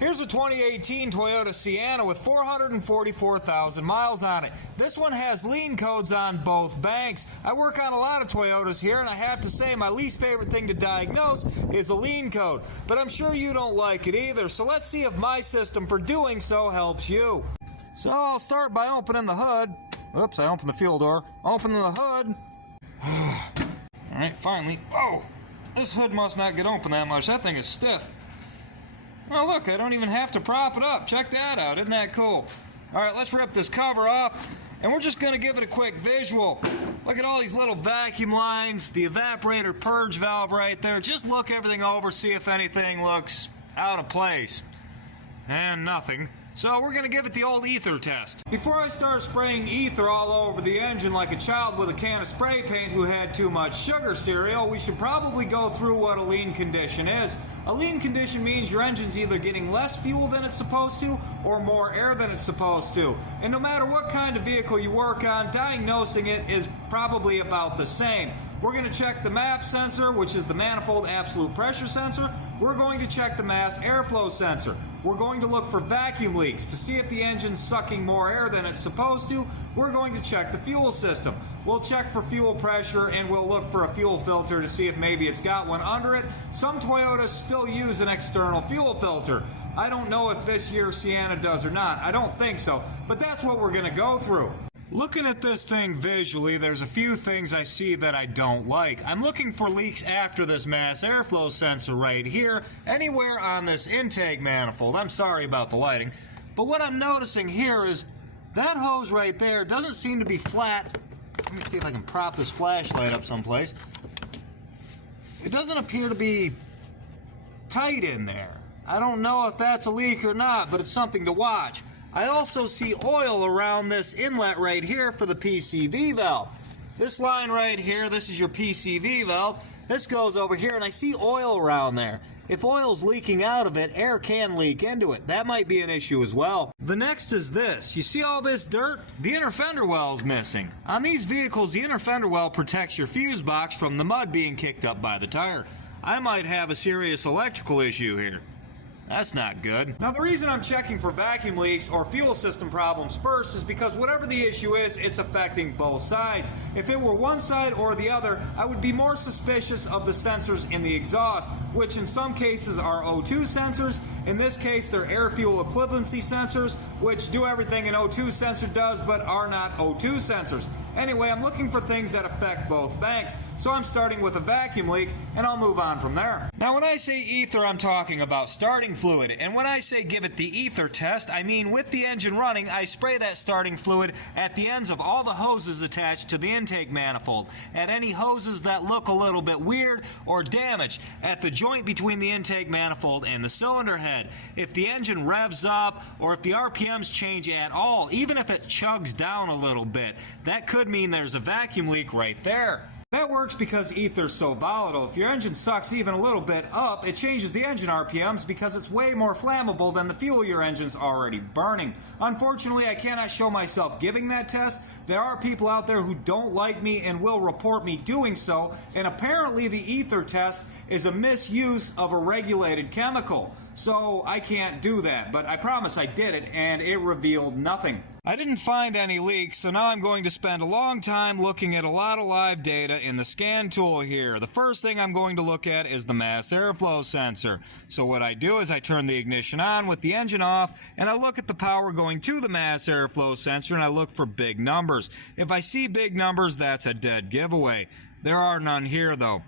Here's a 2018 Toyota Sienna with 444,000 miles on it. This one has lien codes on both banks. I work on a lot of Toyotas here, and I have to say my least favorite thing to diagnose is a lien code. But I'm sure you don't like it either, so let's see if my system for doing so helps you. So I'll start by opening the hood. Oops, I opened the fuel door. Opening the hood. Alright, finally. Oh! This hood must not get open that much. That thing is stiff. Oh, look, I don't even have to prop it up. Check that out. Isn't that cool? All right, let's rip this cover off, and we're just going to give it a quick visual. Look at all these little vacuum lines, the evaporator purge valve right there. Just look everything over, see if anything looks out of place. And nothing. So we're going to give it the old ether test. Before I start spraying ether all over the engine like a child with a can of spray paint who had too much sugar cereal, we should probably go through what a lean condition is. A lean condition means your engine's either getting less fuel than it's supposed to or more air than it's supposed to. And no matter what kind of vehicle you work on, diagnosing it is probably about the same. We're going to check the MAP sensor, which is the manifold absolute pressure sensor. We're going to check the mass airflow sensor. We're going to look for vacuum leaks to see if the engine's sucking more air than it's supposed to. We're going to check the fuel system. We'll check for fuel pressure, and we'll look for a fuel filter to see if maybe it's got one under it. Some Toyotas still use an external fuel filter. I don't know if this year's Sienna does or not. I don't think so, but that's what we're going to go through. Looking at this thing visually, there's a few things I see that I don't like. I'm looking for leaks after this mass airflow sensor right here, anywhere on this intake manifold. I'm sorry about the lighting. But what I'm noticing here is that hose right there doesn't seem to be flat. Let me see if I can prop this flashlight up someplace. It doesn't appear to be tight in there. I don't know if that's a leak or not, but it's something to watch. I also see oil around this inlet right here for the PCV valve. This line right here, this is your PCV valve. This goes over here, and I see oil around there. If oil's leaking out of it, air can leak into it. That might be an issue as well. The next is this. You see all this dirt? The inner fender well is missing. On these vehicles, the inner fender well protects your fuse box from the mud being kicked up by the tire. I might have a serious electrical issue here. That's not good. Now, the reason I'm checking for vacuum leaks or fuel system problems first is because whatever the issue is, it's affecting both sides. If it were one side or the other, I would be more suspicious of the sensors in the exhaust, which in some cases are O2 sensors. In this case, they're air-fuel equivalency sensors, which do everything an O2 sensor does, but are not O2 sensors. Anyway, I'm looking for things that affect both banks, so I'm starting with a vacuum leak, and I'll move on from there. Now, when I say ether, I'm talking about starting fluid, and when I say give it the ether test, I mean with the engine running, I spray that starting fluid at the ends of all the hoses attached to the intake manifold, at any hoses that look a little bit weird or damaged, at the joint between the intake manifold and the cylinder head. If the engine revs up, or if the RPMs change at all, even if it chugs down a little bit, that could mean there's a vacuum leak right there. That works because ether's so volatile. If your engine sucks even a little bit up, it changes the engine RPMs because it's way more flammable than the fuel your engine's already burning. Unfortunately, I cannot show myself giving that test. There are people out there who don't like me and will report me doing so, and apparently the ether test is a misuse of a regulated chemical. So I can't do that, but I promise I did it, and it revealed nothing. I didn't find any leaks, so now I'm going to spend a long time looking at a lot of live data in the scan tool here. The first thing I'm going to look at is the mass airflow sensor. So what I do is I turn the ignition on with the engine off, and I look at the power going to the mass airflow sensor, and I look for big numbers. If I see big numbers, that's a dead giveaway. There are none here, though.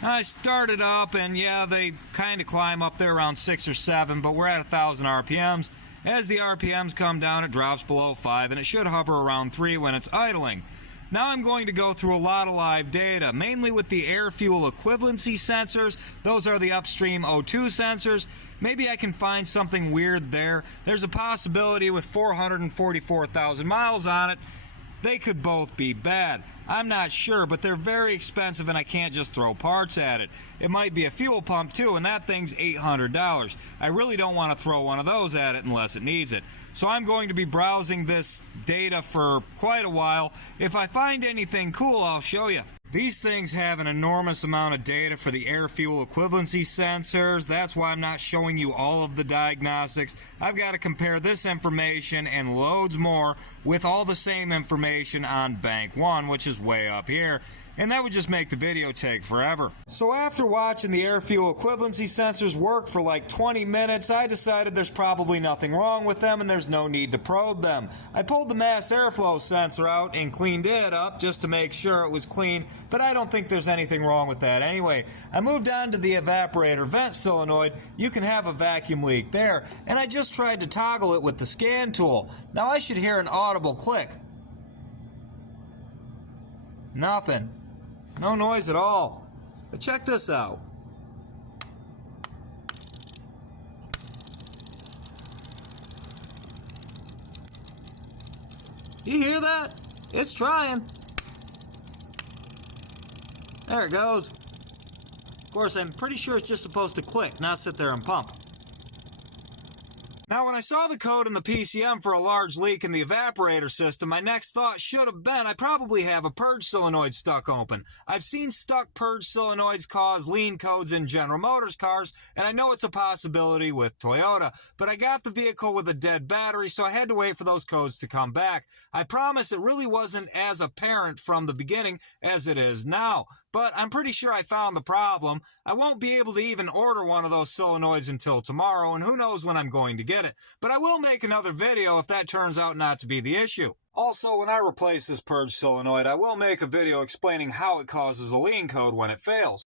I started up, and yeah, they kind of climb up there around 6 or 7, but we're at 1,000 RPMs. As the RPMs come down, it drops below 5, and it should hover around 3 when it's idling. Now I'm going to go through a lot of live data, mainly with the air-fuel equivalency sensors. Those are the upstream O2 sensors. Maybe I can find something weird there. There's a possibility with 444,000 miles on it. They could both be bad. I'm not sure, but they're very expensive and I can't just throw parts at it. It might be a fuel pump too, and that thing's $800. I really don't want to throw one of those at it unless it needs it. So I'm going to be browsing this data for quite a while. If I find anything cool, I'll show you. These things have an enormous amount of data for the air fuel equivalency sensors. That's why I'm not showing you all of the diagnostics. I've got to compare this information and loads more with all the same information on bank 1, which is way up here. And that would just make the video take forever. So after watching the air fuel equivalency sensors work for like 20 minutes, I decided there's probably nothing wrong with them and there's no need to probe them. I pulled the mass airflow sensor out and cleaned it up just to make sure it was clean, but I don't think there's anything wrong with that anyway. I moved on to the evaporator vent solenoid. You can have a vacuum leak there, and I just tried to toggle it with the scan tool. Now I should hear an audible click. Nothing. No noise at all. But check this out. You hear that? It's trying. There it goes. Of course, I'm pretty sure it's just supposed to click, not sit there and pump. Now, when I saw the code in the PCM for a large leak in the evaporator system, my next thought should have been I probably have a purge solenoid stuck open. I've seen stuck purge solenoids cause lean codes in General Motors cars, and I know it's a possibility with Toyota, but I got the vehicle with a dead battery, so I had to wait for those codes to come back. I promise it really wasn't as apparent from the beginning as it is now, but I'm pretty sure I found the problem. I won't be able to even order one of those solenoids until tomorrow, and who knows when I'm going to get it. But I will make another video if that turns out not to be the issue. Also, when I replace this purge solenoid, I will make a video explaining how it causes a lean code when it fails.